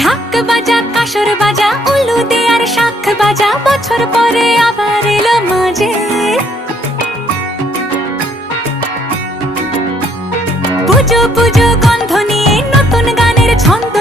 ঢাক বাজা কাসর বাজা উলু দে আর শাখ বাজা, বছর পরে আবার এলো মাঝে। পুজো পুজো গন্ধ নিয়ে নতুন গানের ছন্দ